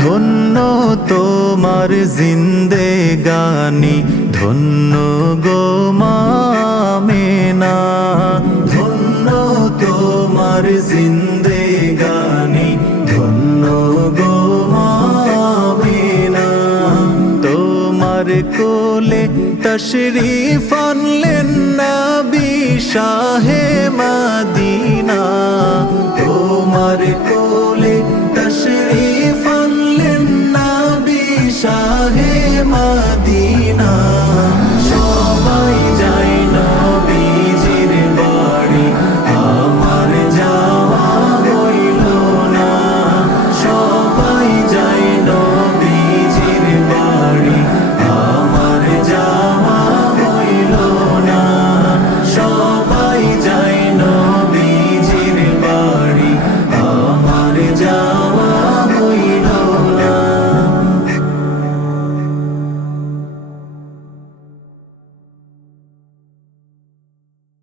ধন্য তোমার জিন্দেগানি, ধন্য গো মা আমেনা। ধন্য তোমার জিন্দেগানি, ধন্য গো মা আমেনা। তোমার কোলে তশরিফ আনলেন নবী শাহে মদিনা। তোমার কোলে তশরিফ